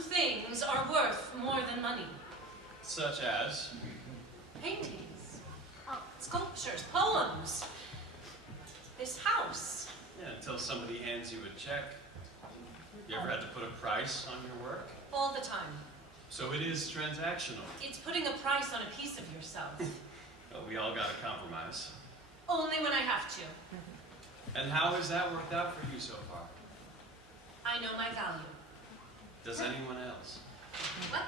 things are worth more than money. Such as? Paintings, sculptures, poems. This house. Yeah, until somebody hands you a check. You ever had to put a price on your work? All the time. So it is transactional. It's putting a price on a piece of yourself. Well, we all gotta compromise. Only when I have to. And how has that worked out for you so far? I know my value. Does anyone else? What?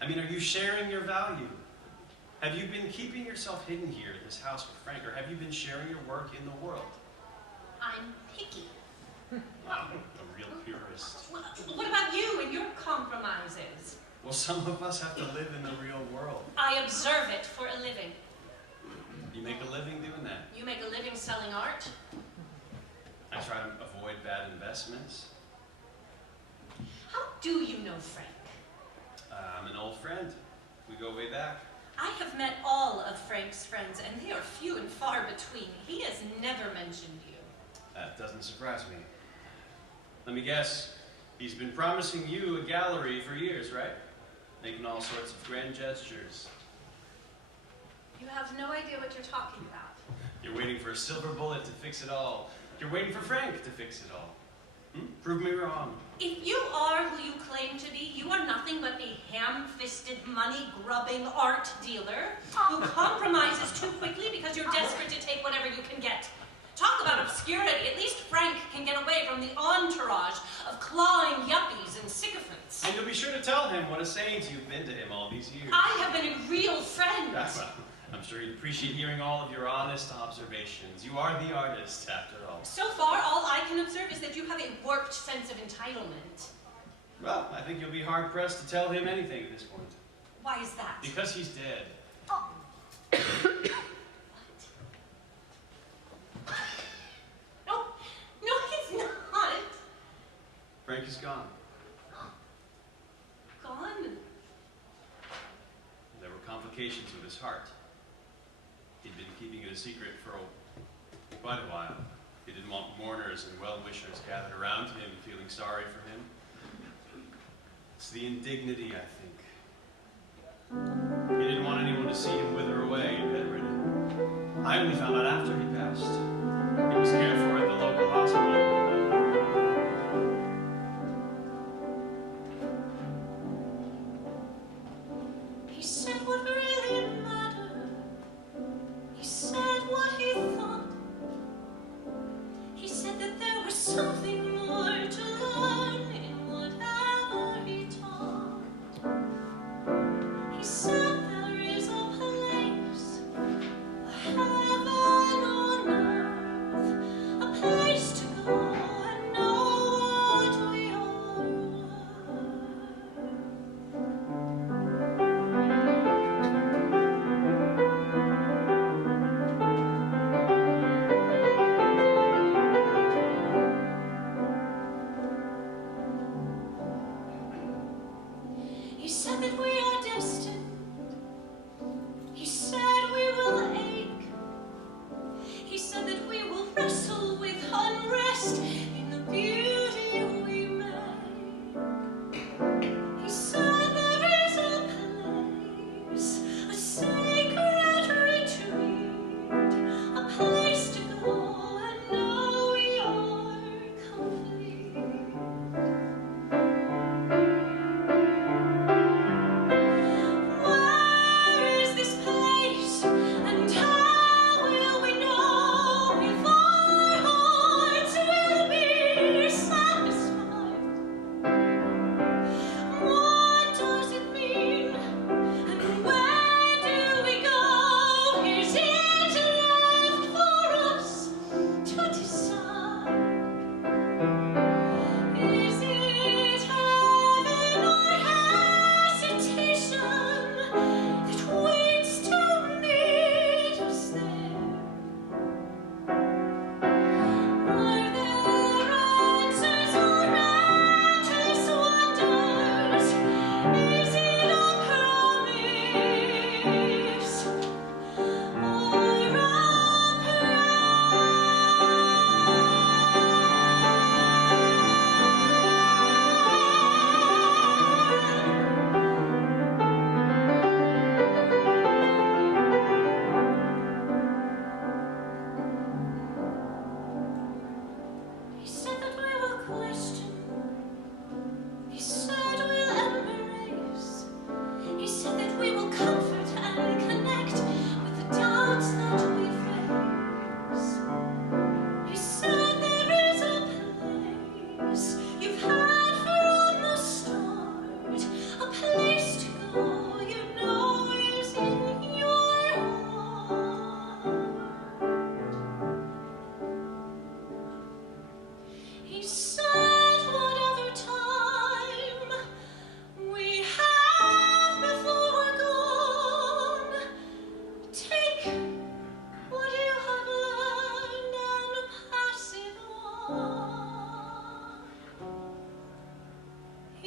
I mean, are you sharing your value? Have you been keeping yourself hidden here in this house with Frank, or have you been sharing your work in the world? I'm picky. Wow, a real purist. What about you and your compromises? Well, some of us have to live in the real world. I observe it for a living. You make a living doing that? You make a living selling art? I try to avoid bad investments. How do you know Frank? I'm an old friend. We go way back. I have met all of Frank's friends, and they are few and far between. He has never mentioned you. That doesn't surprise me. Let me guess. He's been promising you a gallery for years, right? Making all sorts of grand gestures. You have no idea what you're talking about. You're waiting for a silver bullet to fix it all. You're waiting for Frank to fix it all. Prove me wrong. If you are who you claim to be, you are nothing but a ham-fisted, money-grubbing art dealer who compromises too quickly because you're desperate to take whatever you can get. Talk about obscurity. At least Frank can get away from the entourage of clawing yuppies and sycophants. And you'll be sure to tell him what a saint you've been to him all these years. I have been a real friend. Well, I'm sure he'd appreciate hearing all of your honest observations. You are the artist, after all. So far, all I can observe is that you have a warped sense of entitlement. Well, I think you'll be hard-pressed to tell him anything at this point. Why is that? Because he's dead. Oh. No, he's not. Frank is gone. Gone? There were complications with his heart. He'd been keeping it a secret for quite a while. He didn't want mourners and well-wishers gathered around him, feeling sorry for him. It's the indignity, I think. He didn't want anyone to see him wither away, bedridden. I only found out after he passed. He was cared for at the local hospital. He said what really mattered. He said what he thought. He said that there was something more to learn in whatever he taught. He said there is a place, a heaven on earth, a place to go.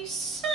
He said